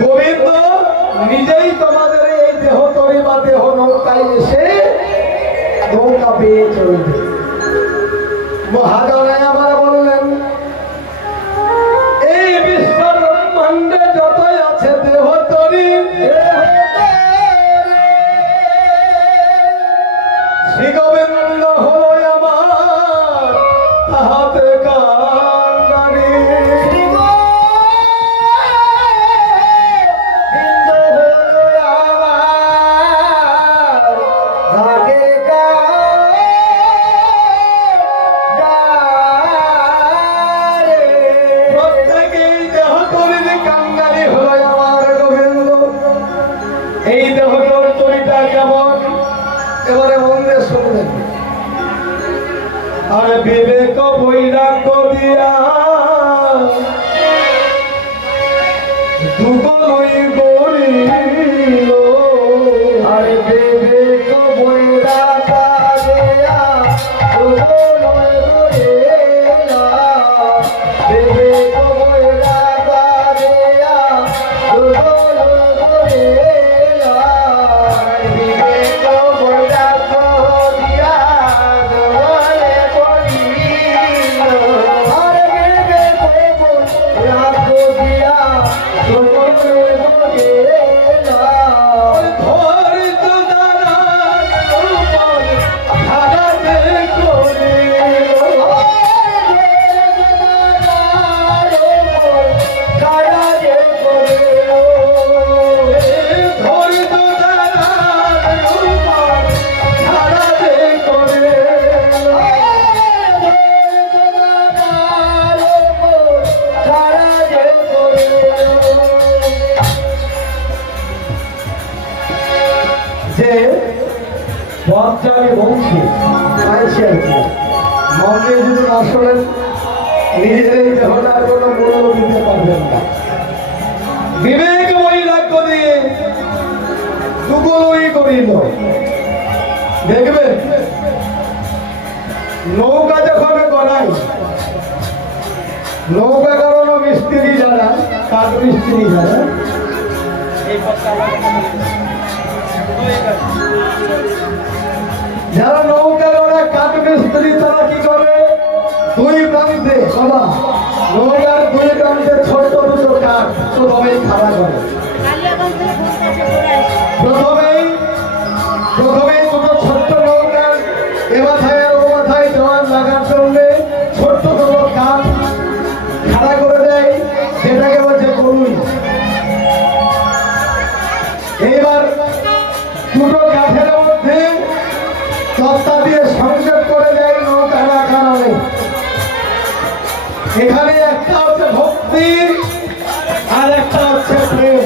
গোবিন্দ নিজেই তোমাদের এই দেহ তরি বা দেহ নৌকায় এসে নৌকা পেয়ে চলবে। মহাজনায় আবার বললেন, এই বিশ্ব ব্রহ্মাণ্ডে যতই আছে দেহ তরি, শ্রী গোবিন্দ হলো আমার হাতে কান্ডারি। প্রত্যেকেই দেহ তরির কাঙ্গালি হলো আমার গোবিন্দ। এই দেহ তরিটা কেমন এবারে মনে শুনলেন। আর বিবেক বৈরাগ্য দিয়া দুগলই গরিল, আর বিবেক বৈরাগ্য দিয়া দুগলই গরিল, বিবেক বৈরাগ্য দিয়া দুগলই গরিল, বিবেক বৈরাগ্য দিয়া দুগলই গরিল, আর বিবেক বৈরাগ্য দিয়া দুগলই গরিল। ধৈর্য দ্বারা উপর ধারা যে করিল, ধারা যে করিল, ধৈর্য দ্বারা উপর ধারা যে করিল, ধারা যে করিল। যে পথচারী বংশী চাইছে আর কি, মন্দির যদি না শোনেন নিজের এই দেহটার কোনো মূল্য দিতে পারবেন না। বিবেক বৈরাগ্য দিয়ে দুগুলোই করিল। দেখবেন নৌকা যখন গড়াই, নৌকা কারণ মিস্ত্রি যারা, কাঠ মিস্ত্রি যারা, যারা নৌকা গড়ায় কাঠ মিস্ত্রি, তারা কি করে দুই প্রান্তে বাবা নৌকার দুই প্রান্তে ছোট্ট দুটো কাঠ প্রথমেই খাড়া করে। প্রথমেই দুটো ছোট্ট নৌকার এ মাথায় আর ও মাথায় জোয়ার লাগার জন্য ছোট্ট দুটো কাঠ খাড়া করে দেয়, সেটাকে বলছে গরুই। এইবার দুটো কাঠের মধ্যে তক্তা দিয়ে সংযোগ করে দেয় নৌকা কারণে। এখানে একটা হচ্ছে ভক্তি আর একটা হচ্ছে প্রেম।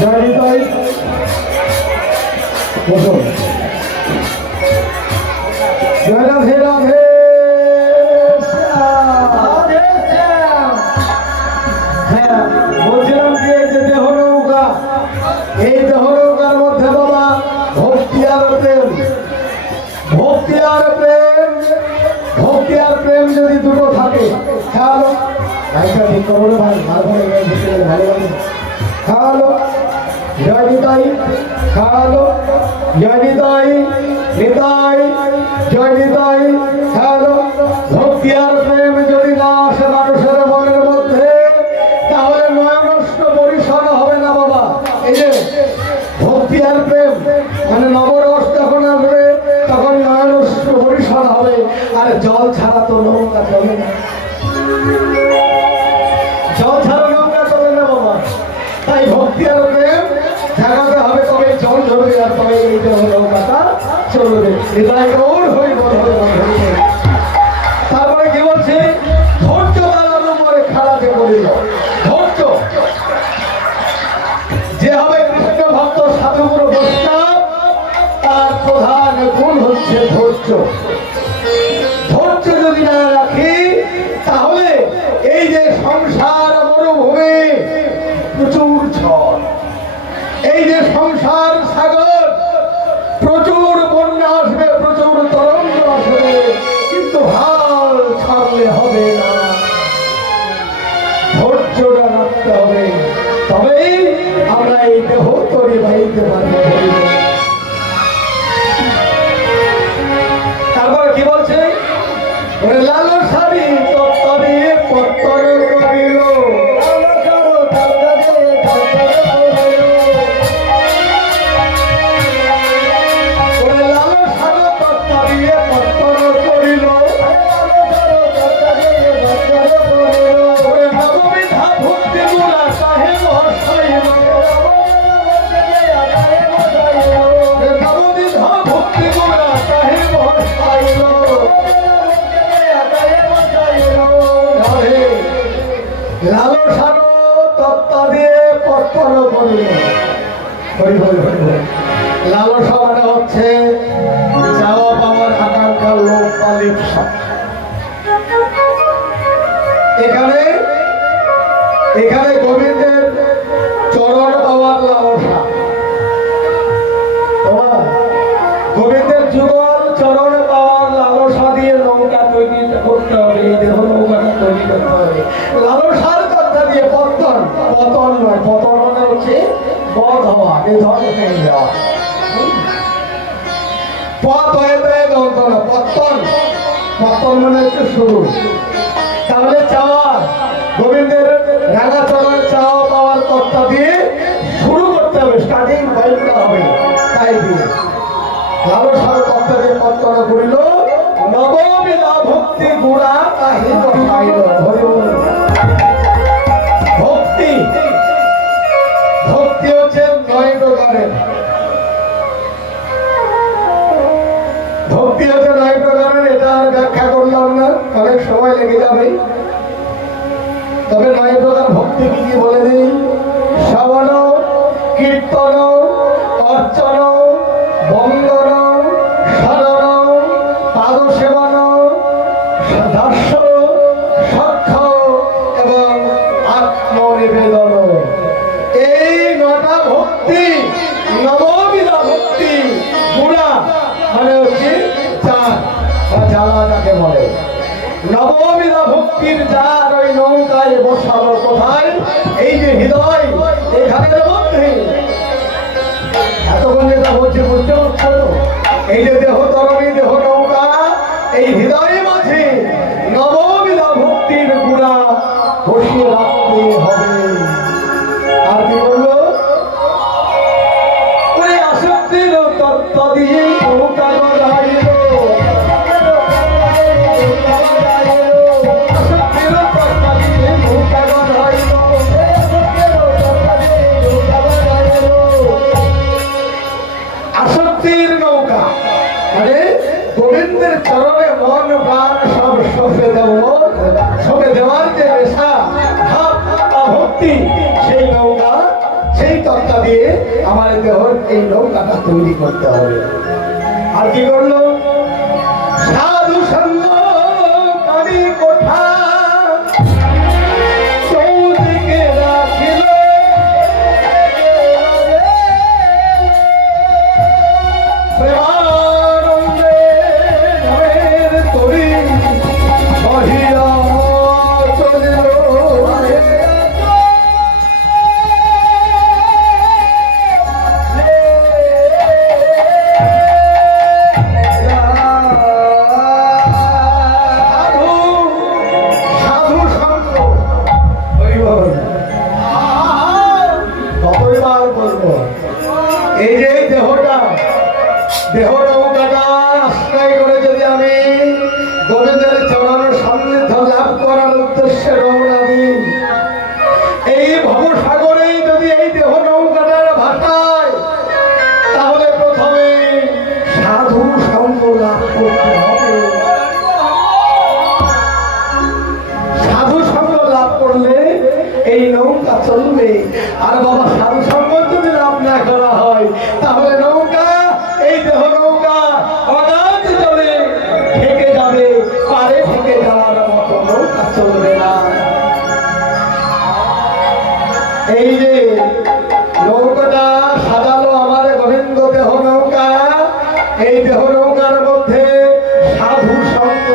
জয় হৃদয় বসুন। জয় রাধে রাধে হ্যাঁ বলছিলাম যে যেতে হলো মাইকটা ঠিক করো রে ভাই, মারবো ভালো লাগে। খালো জয় নিতাই, খালো জয় নিতাই, নিতাই জয় নিতাই। খালো ভক্তি আর প্রেম যদি না আসে মানুষের মনের মধ্যে, তাহলে নয়নষ্ট পরিসর হবে না বাবা। এই যে ভক্তি আর প্রেম মানে নবরস যখন আসবে তখন নয়নষ্ট পরিসর হবে। আর জল ছাড়া তো নৌকা চলে না, জল ছাড়া নৌকা চলে না বাবা। তাই ভক্তি আর প্রেম জাগাতে হবে, তবে জল ধরবে আর তবে এই নৌকাটা চলবে। এটাই ওর হয়ে তারপরে কি বলছে, ধৈর্য দাঁড়ানো মরে খাড়াতে বলিল। ধৈর্য যে হবে কৃষ্ণ ভক্ত সাধুগুরু বৈষ্ণব, তার প্রধান গুণ হচ্ছে ধৈর্য। ধৈর্য যদি না রাখি তাহলে এই যে সংসার মরুভূমি, প্রচুর ঝড়, এই যে সংসার সাগর, প্রচুর বন্যা আসবে, প্রচুর তরঙ্গ আসবে, কিন্তু হাল ছাড়লে হবে না। ধৈর্যটা রাখতে হবে, তবেই আমরা এই দেহ তরি বাইতে পারবো। তারপর কি বলছে, লালসারি তত্ত্বরে পত্তর করিল। লালসারো তত্ত্ব দিয়ে পত্তর করিল। লালসা মানে হচ্ছে চাওয়া পাওয়ার আকাঙ্ক্ষা, লোভ বা লিপ্সা। এখানে এখানে গোবিন্দের চরণ পাওয়ার লালসা, তোমার গোবিন্দের যুগল চরণ পাওয়ার লালসা দিয়ে নৌকা তৈরি করতে হবে, এই দেহ নৌকাটা তৈরি করতে হবে। লালসার কথা দিয়ে পতন, পতন নয়, পতন মানে হচ্ছে বধ হওয়া, নিধন হয়ে যাওয়া। পথ হয়ে যায় যন্ত্রণা, পতন, পতন মানে হচ্ছে শুরু। তাহলে চাওয়া, গোবিন্দের রাঙা চরণের চাওয়া পাওয়ার তত্ত্ব দিয়ে শুরু করতে হবে, স্টার্টিং পয়েন্টটা হবে। তাই দিয়ে লালসার তত্ত্ব দিয়ে পত্তন করিল, নববিধা ভক্তি গুণা তাহি বসাইল। ভক্তি, ভক্তি হচ্ছে 9 প্রকারের। ভক্তি হচ্ছে 9 প্রকারের, এটা আর ব্যাখ্যা করলাম না, অনেক সময় লেগে যাবে। তবে 9 প্রকার ভক্তি কি কি বলে দিই। শ্রবণ, কীর্তন, অর্চন, বন্দন, শরণ, পাদসেবন, দাস্য, সখ্য এবং আত্মনিবেদন। এই 9টা ভক্তি, নববিধা ভক্তি গুণা মানে হচ্ছে চার বা জ্বালা যাকে বলে। নববিধা ভক্তির যার ওই নৌকায় বসানো কোথায়, এই যে হৃদয়, এখানের মধ্যে। এতক্ষণ যেটা বলছে বুঝতে পারছো তো, এই যে দেহ তরণী, দেহ নৌকা, এই হৃদয়ে মাঝে নববিধা ভক্তির গুণা বসিয়ে রাখতে হবে। আর কি বললো, ওই আসক্তির তত্ত্ব দিয়ে নৌকা গড়াইল। আসক্তির নৌকা মানে গোবিন্দের চরণে মন প্রাণ সব সঁপে দেওয়ার যে নেশা, ভাব বা ভক্তি, সেই নৌকা, সেই তত্ত্ব দিয়ে আমার দেহর এই নৌকাটা তৈরি করতে হবে। আর কি করলো, সাধু সঙ্গ কারি কোঠা চৌদিকে রাখিল। প্রেমানন্দে নামের তরি বহিয়া চলিল। এই যে এই দেহটা দেহ নৌকাটা আশ্রয় করে যদি আমি গোবিন্দের চরণের সান্নিধ্য লাভ করার উদ্দেশ্যে রওনা দিই, এই ভবসাগরে যদি এই দেহ নৌকাটার ভাষায়, তাহলে প্রথমে সাধু সঙ্গ লাভ করতে হবে। সাধু সঙ্গ লাভ করলে এই নৌকা চলবে। আর বাবা সাধু সঙ্গ যদি লাভ না করা হয়, তাহলে নৌকা এই দেহ নৌকা অগাধ জলে থেকে যাবে, পারে থেকে যাওয়ার মতো নৌকা চলবে না। এই যে নৌকাটা সাজালো আমার গোবিন্দ দেহ নৌকা, এই দেহ নৌকার মধ্যে সাধু সঙ্গ,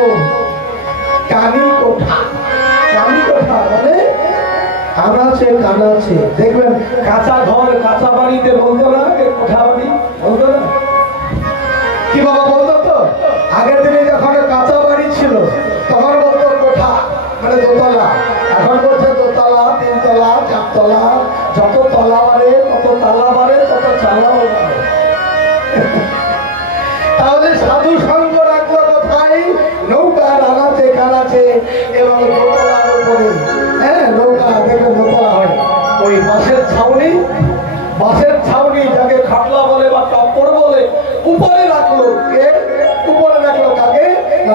কানি কোঠা। কানি কোঠা মানে আনাচে কানাচে, দেখবেন কাঁচা ঘর কাঁচা বাড়িতে বলতো না, কোঠা বাড়ি বলতো না, কি বাবা বলতো? তো আগের দিনে যখন কাঁচা বাড়ি ছিল তখন বলতো কোঠা মানে দোতলা, এখন বলছে দোতলা, তিনতলা, চারতলা, যত তলা বাড়ে তত তালা বাড়ে, তত চালা বাড়ে। তাহলে সাধু সঙ্গ রাখলো কোথায়? নৌকার আনাচে কানাচে এবং দোতলার উপরে। হ্যাঁ, নৌকা দেখবেন দোতলা হয়, ওই বাঁশের ছাউনি, বাঁশের ছাউনি যাকে খাটলা বলে বা টপ্পর বলে, উপরে রাখলো। কে উপরে রাখলো? কাকে? না,